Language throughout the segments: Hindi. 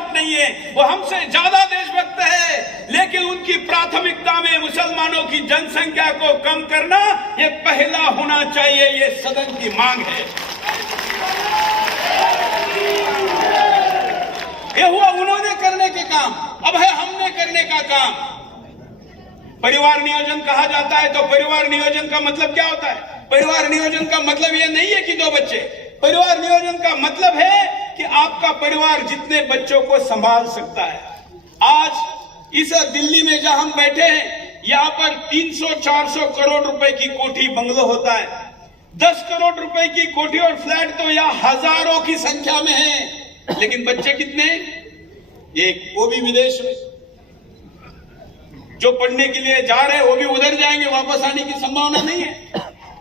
डाउट नहीं है, वो हमसे ज्यादा देशभक्त है, लेकिन उनकी प्राथमिकता में मुसलमानों की जनसंख्या को कम करना ये पहला होना चाहिए, ये सदन की मांग है। ये हुआ उन्होंने करने के काम, अब है हमने करने का काम। परिवार नियोजन कहा जाता है, तो परिवार नियोजन का मतलब क्या होता है? परिवार नियोजन का मतलब यह नहीं है कि 2 बच्चे। परिवार नियोजन का मतलब है कि आपका परिवार जितने बच्चों को संभाल सकता है। आज इस दिल्ली में जहां हम बैठे हैं, यहां पर 300-400 करोड़ रुपए की कोठी बंगलो होता है। 10 करोड़ रुपए की कोठी और फ्लैट तो यहां हजारों की संख्या में है, लेकिन बच्चे कितने? एक, वो भी विदेश में। जो पढ़ने के लिए जा रहे हैं वो भी उधर जाएंगे, वापस आने की संभावना नहीं है।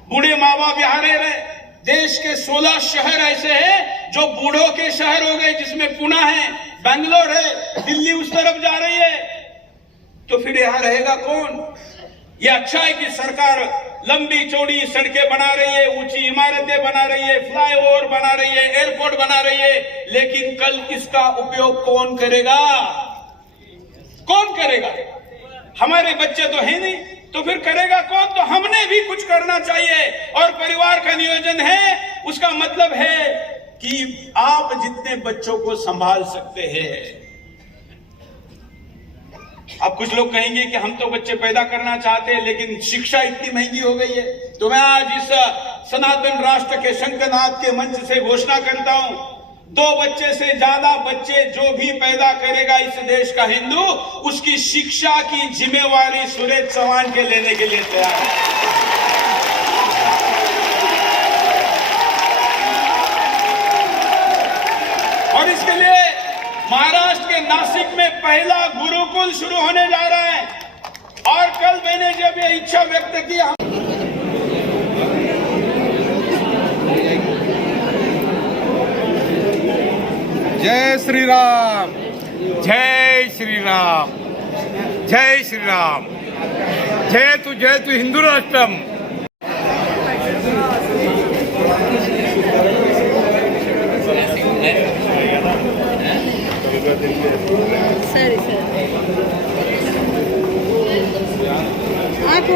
बूढ़े माँ बाप यहाँ रह रहे। देश के 16 शहर ऐसे हैं जो बूढ़ों के शहर हो गए, जिसमें पुणे है, बेंगलोर है, दिल्ली उस तरफ जा रही है। तो फिर यहाँ रहेगा कौन? ये अच्छा है कि सरकार लंबी चौड़ी सड़कें बना रही है, ऊंची इमारतें बना रही है, फ्लाईओवर बना रही है, एयरपोर्ट बना रही है, लेकिन कल इसका उपयोग कौन करेगा? कौन करेगा? हमारे बच्चे तो है नहीं, तो फिर करेगा कौन? तो हमने भी कुछ करना चाहिए। और परिवार का नियोजन है, उसका मतलब है कि आप जितने बच्चों को संभाल सकते हैं। अब कुछ लोग कहेंगे कि हम तो बच्चे पैदा करना चाहते हैं, लेकिन शिक्षा इतनी महंगी हो गई है। तो मैं आज इस सनातन राष्ट्र के शंखनाद के मंच से घोषणा करता हूं, 2 बच्चे से ज्यादा बच्चे जो भी पैदा करेगा इस देश का हिंदू, उसकी शिक्षा की जिम्मेवारी सुरेश चौहान के लेने के लिए तैयार है। और इसके लिए महाराष्ट्र के नासिक में पहला गुरुकुल शुरू होने जा रहा है। और कल मैंने जब ये इच्छा व्यक्त की, जय श्री राम, जय श्री राम, जय श्री राम, जय तू हिंदू राष्ट्रम। सर आप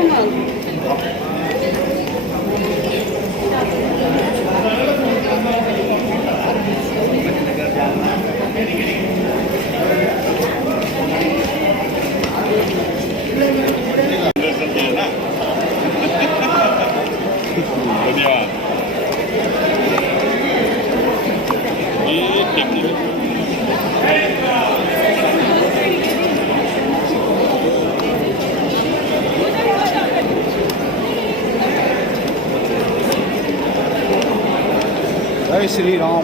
जय श्री राम।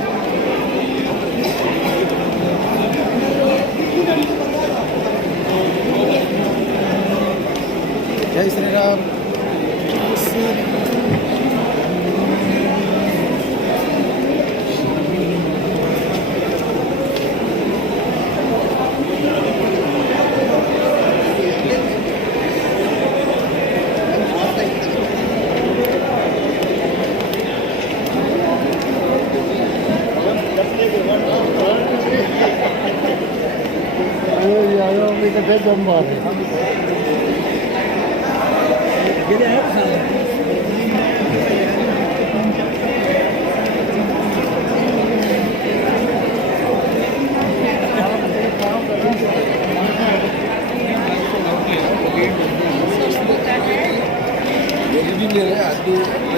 जय श्री राम।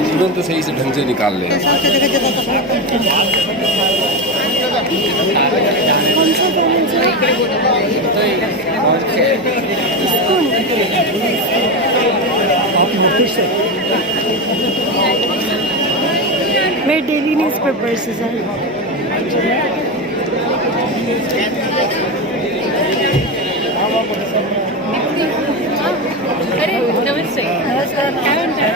जीवन तो सही से ढंग से निकाल ले। मेरे डेली न्यूज़ पेपर से सर। अरे नमस्ते, नमस्कार। काय म्हणताय?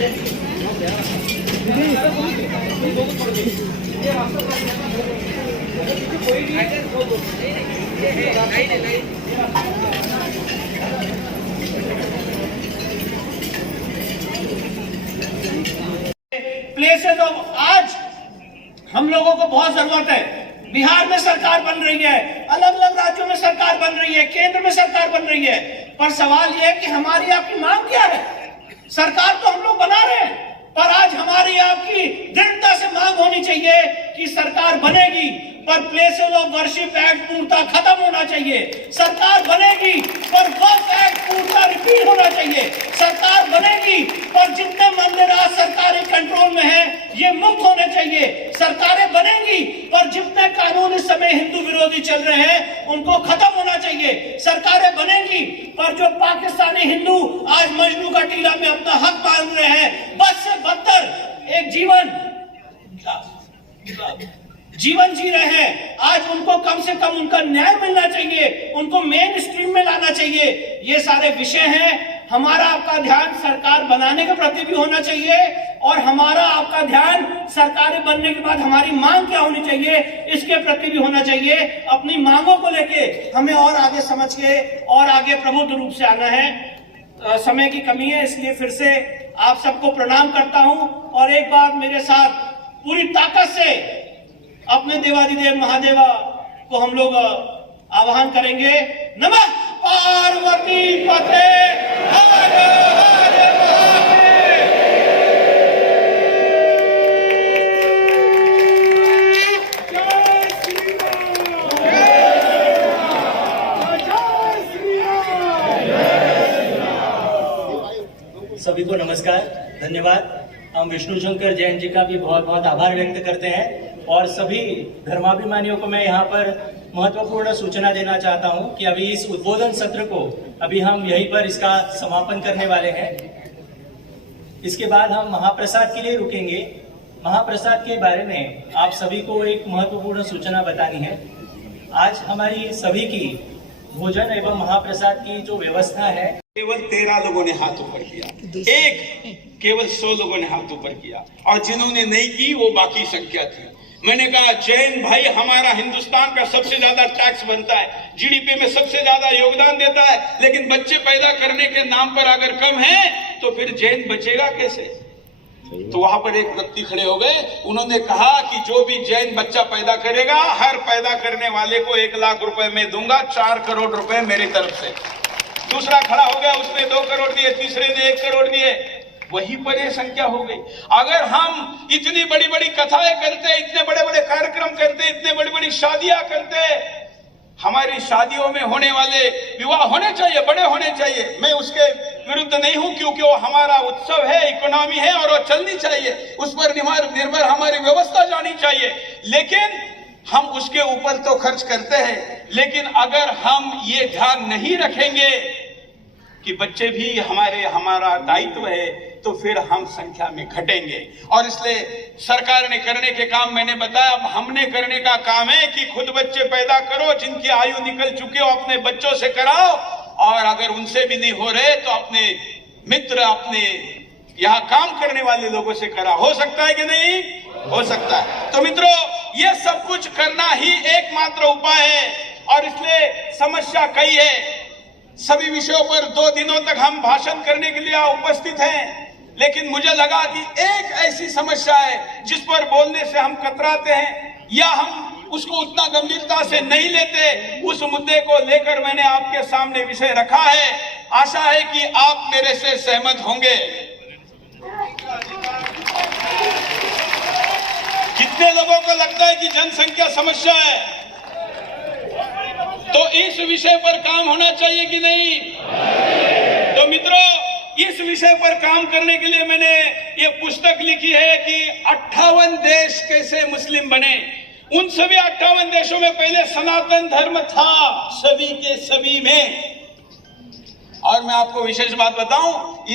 प्लेसेस ऑफ आज हम लोगों को बहुत जरूरत है। बिहार में सरकार बन रही है, अलग अलग राज्यों में सरकार बन रही है, केंद्र में सरकार बन रही है, पर सवाल यह है कि हमारी आपकी मांग क्या है। सरकार तो हम लोग बना रहे हैं, पर आज हमारी आपकी दृढ़ता से मांग होनी चाहिए कि सरकार बनेगी पर प्लेसेस ऑफ वर्शिप एक्ट पूर्णतः खत्म होना चाहिए। सरकार बनेगी पर वक्फ एक्ट पूर्णतः रिपीट होना चाहिए। सरकार बनेगी पर जितने मंदिर आज सरकारी कंट्रोल में हैं ये मुक्त होने चाहिए। सरकारें बनेंगी पर जितने कानून इस समय हिंदू विरोधी चल रहे हैं उनको खत्म होना चाहिए। सरकारें बनेंगी पर जो पाकिस्तानी हिंदू आज मजनू का टीला में अपना हक मांग रहे हैं, बस से बदतर एक जीवन जी रहे हैं, आज उनको कम से कम उनका न्याय मिलना चाहिए, उनको मेन स्ट्रीम में लाना चाहिए। ये सारे विषय हैं। हमारा आपका ध्यान सरकार बनाने के प्रति भी होना चाहिए और हमारा आपका ध्यान सरकारें बनने के बाद हमारी मांग क्या होनी चाहिए इसके प्रति भी होना चाहिए। अपनी मांगों को लेके हमें और आगे समझ के और आगे प्रबुद्ध रूप से आना है। समय की कमी है, इसलिए फिर से आप सबको प्रणाम करता हूं और एक बार मेरे साथ पूरी ताकत से अपने देवादिदेव महादेवा को हम लोग आह्वान करेंगे। नमः पार्वती पते हर हर महादेव। जय श्री राम, जय श्री राम। सभी को नमस्कार, धन्यवाद। हम विष्णु शंकर जैन जी का भी बहुत बहुत आभार व्यक्त करते हैं और सभी धर्माभिमानियों को मैं यहाँ पर महत्वपूर्ण सूचना देना चाहता हूँ कि अभी इस उद्बोधन सत्र को अभी हम यहीं पर इसका समापन करने वाले हैं। इसके बाद हम महाप्रसाद के लिए रुकेंगे। महाप्रसाद के बारे में आप सभी को एक महत्वपूर्ण सूचना बतानी है। आज हमारी सभी की भोजन एवं महाप्रसाद की जो व्यवस्था है, केवल 13 लोगों ने हाथ ऊपर किया, केवल 100 लोगों ने हाथ ऊपर किया और जिन्होंने नहीं की वो बाकी संख्या थी। मैंने कहा जैन भाई हमारा हिंदुस्तान का सबसे ज्यादा टैक्स बनता है, जीडीपी में सबसे ज्यादा योगदान देता है, लेकिन बच्चे पैदा करने के नाम पर अगर कम है तो फिर जैन बचेगा कैसे। तो वहां पर एक व्यक्ति खड़े हो गए, उन्होंने कहा कि जो भी जैन बच्चा पैदा करेगा हर पैदा करने वाले को 1 लाख रुपए में दूंगा, 4 करोड़ रुपए मेरी तरफ से। दूसरा खड़ा हो गया, उसने 2 करोड़ दिए, तीसरे ने 1 करोड़ दिए, वहीं पर यह संख्या हो गई। अगर हम इतनी बड़ी बड़ी कथाएं करते, इतने बड़े बड़े कार्यक्रम करते, इतने बड़ी बड़ी शादियां करते, हमारी शादियों में होने वाले विवाह होने चाहिए, बड़े होने चाहिए, मैं उसके विरुद्ध नहीं हूं, क्योंकि वो हमारा उत्सव है, इकोनॉमी है और वो चलनी चाहिए, उस पर निर्भर हमारी व्यवस्था जानी चाहिए। लेकिन हम उसके ऊपर तो खर्च करते हैं, लेकिन अगर हम ये ध्यान नहीं रखेंगे कि बच्चे भी हमारा दायित्व है, तो फिर हम संख्या में घटेंगे। और इसलिए सरकार ने करने के काम मैंने बताया, अब हमने करने का काम है कि खुद बच्चे पैदा करो, जिनकी आयु निकल चुके हो अपने बच्चों से कराओ, और अगर उनसे भी नहीं हो रहे तो अपने मित्र, अपने यहाँ काम करने वाले लोगों से करा। हो सकता है कि नहीं? हो सकता है। तो मित्रों, ये सब कुछ करना ही एकमात्र उपाय है और इसलिए समस्या कई है। सभी विषयों पर 2 दिनों तक हम भाषण करने के लिए उपस्थित हैं, लेकिन मुझे लगा कि एक ऐसी समस्या है जिस पर बोलने से हम कतराते हैं या हम उसको उतना गंभीरता से नहीं लेते। उस मुद्दे को लेकर मैंने आपके सामने विषय रखा है। आशा है कि आप मेरे से सहमत होंगे। कितने लोगों को लगता है कि जनसंख्या समस्या है? तो इस विषय पर काम होना चाहिए कि नहीं? तो मित्रों, इस विषय पर काम करने के लिए मैंने ये पुस्तक लिखी है कि 58 देश कैसे मुस्लिम बने। उन सभी 58 देशों में पहले सनातन धर्म था, सभी के सभी में। और मैं आपको विशेष बात बताऊं,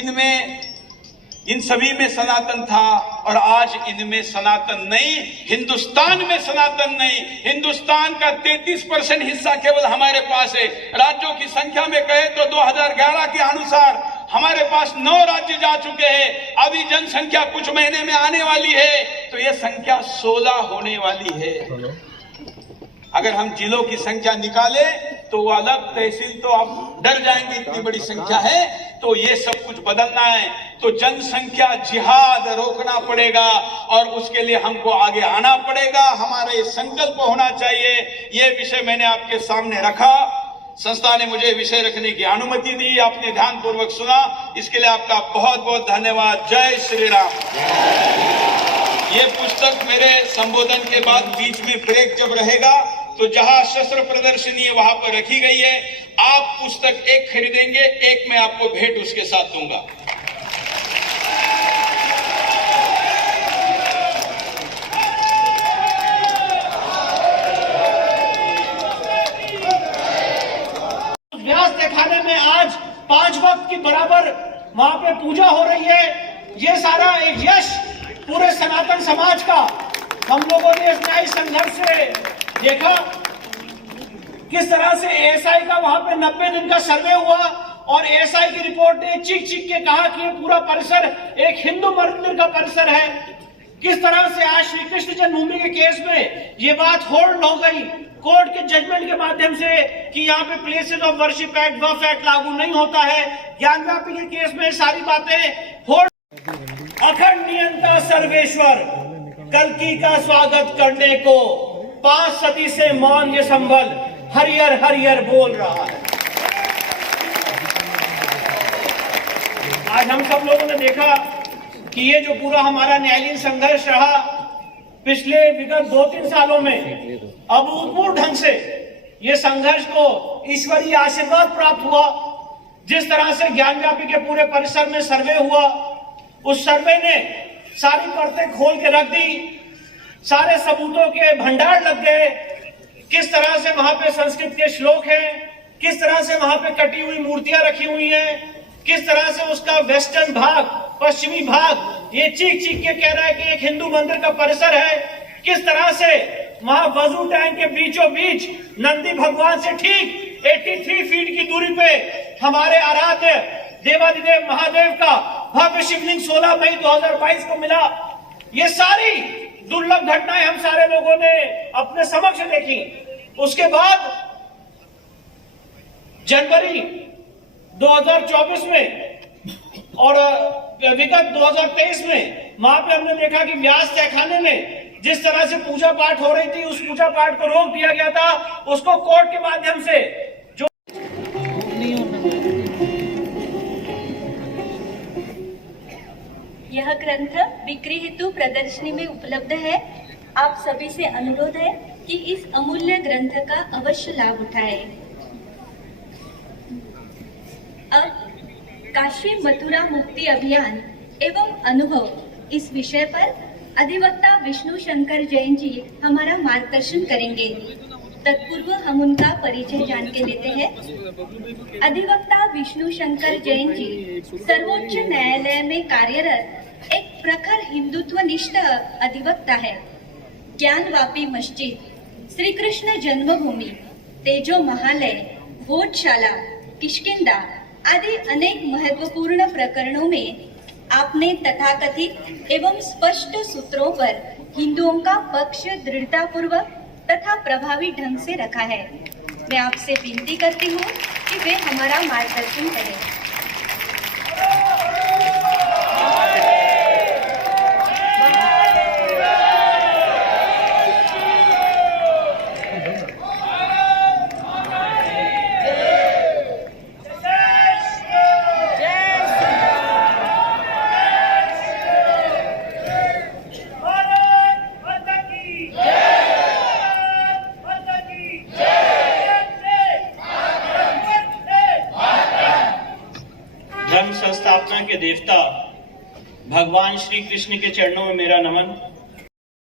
इन सभी में सनातन था और आज इनमें सनातन नहीं, हिंदुस्तान में सनातन नहीं। हिंदुस्तान का 33% हिस्सा केवल हमारे पास है। राज्यों की संख्या में कहे तो 2011 के अनुसार हमारे पास 9 राज्य जा चुके हैं, अभी जनसंख्या कुछ महीने में आने वाली है, तो ये संख्या 16 होने वाली है। अगर हम जिलों की संख्या निकाले तो वो अलग तहसील, तो आप डर जाएंगे, इतनी बड़ी संख्या है। तो ये सब कुछ बदलना है, तो जनसंख्या जिहाद रोकना पड़ेगा और उसके लिए हमको आगे आना पड़ेगा। हमारा ये संकल्प होना चाहिए। ये विषय मैंने आपके सामने रखा, संस्था ने मुझे विषय रखने की अनुमति दी, आपने ध्यानपूर्वक सुना, इसके लिए आपका बहुत बहुत धन्यवाद। जय श्री राम। ये पुस्तक मेरे संबोधन के बाद बीच में ब्रेक जब रहेगा तो जहां शस्त्र प्रदर्शनी है वहां पर रखी गई है। आप पुस्तक एक खरीदेंगे, एक मैं आपको भेंट उसके साथ दूंगा। व्यास दिखाने में आज 5 वक्त की बराबर वहां पे पूजा हो रही है। ये सारा एक यश पूरे सनातन समाज का हम लोगों ने इस न्यायिक संघर्ष से देखा। किस तरह से एएसआई का वहां पे 90 दिन का सर्वे हुआ और एएसआई की रिपोर्ट ने चीख चीख के कहा कि ये पूरा परिसर एक हिंदू मंदिर का परिसर है। किस तरह से आज श्री कृष्ण जन्मभूमि के केस में ये बात होल्ड हो गई कोर्ट के जजमेंट के माध्यम से कि यहाँ पे places of worship act, Waqf act लागू नहीं होता है। ज्ञानव्यापी के केस में सारी बातें होल्ड। अखंड नियंता सर्वेश्वर कल्कि का स्वागत करने को 5 सदी से मौन ये संभल हरियर हरियर बोल रहा है। आज हम सब लोगों ने देखा कि ये जो पूरा हमारा न्यायालयीन संघर्ष रहा पिछले विगत 2-3 सालों में अभूतपूर्व ढंग से ये संघर्ष को ईश्वरीय आशीर्वाद प्राप्त हुआ। जिस तरह से ज्ञानव्यापी के पूरे परिसर में सर्वे हुआ, उस सर्वे ने सारी परतें खोल के रख दी, सारे सबूतों के भंडार लग गए। किस तरह से वहां पे संस्कृत के श्लोक हैं, किस तरह से वहां पे कटी हुई मूर्तियां रखी हुई हैं, किस तरह से उसका वेस्टर्न भाग, पश्चिमी भाग ये चीख चीख के कह रहा है कि एक हिंदू मंदिर का परिसर है। किस तरह से वहां वजू टैंक के बीचों बीच नंदी भगवान से ठीक 83 फीट की दूरी पे हमारे आराध्य देवादिदेव महादेव का भव्य शिवलिंग 16 मई 2022 को मिला। ये सारी दुर्लभ घटनाएं हम सारे लोगों ने अपने समक्ष देखी। उसके बाद जनवरी 2024 में और विगत 2023 में वहां पे हमने देखा कि व्यास तहखाने में जिस तरह से पूजा पाठ हो रही थी, उस पूजा पाठ को रोक दिया गया था। उसको कोर्ट के माध्यम से जो यह ग्रंथ बिक्री हेतु प्रदर्शनी में उपलब्ध है। आप सभी से अनुरोध है कि इस अमूल्य ग्रंथ का अवश्य लाभ उठाएं। अब काशी मथुरा मुक्ति अभियान एवं अनुभव इस विषय पर अधिवक्ता विष्णु शंकर जैन जी हमारा मार्गदर्शन करेंगे। तत्पूर्व हम उनका परिचय जान के लेते हैं। अधिवक्ता विष्णु शंकर जैन जी सर्वोच्च न्यायालय में कार्यरत एक प्रखर हिंदुत्वनिष्ठ अधिवक्ता है। ज्ञानवापी मस्जिद, श्री कृष्ण जन्मभूमि, तेजो महालय, भोजशाला, किष्किंधा आदि अनेक महत्वपूर्ण प्रकरणों में आपने तथाकथित एवं स्पष्ट सूत्रों पर हिंदुओं का पक्ष दृढ़तापूर्वक तथा प्रभावी ढंग से रखा है। मैं आपसे विनती करती हूँ कि वे हमारा मार्गदर्शन करें। धर्म संस्थापना के देवता भगवान श्री कृष्ण के चरणों में मेरा नमन।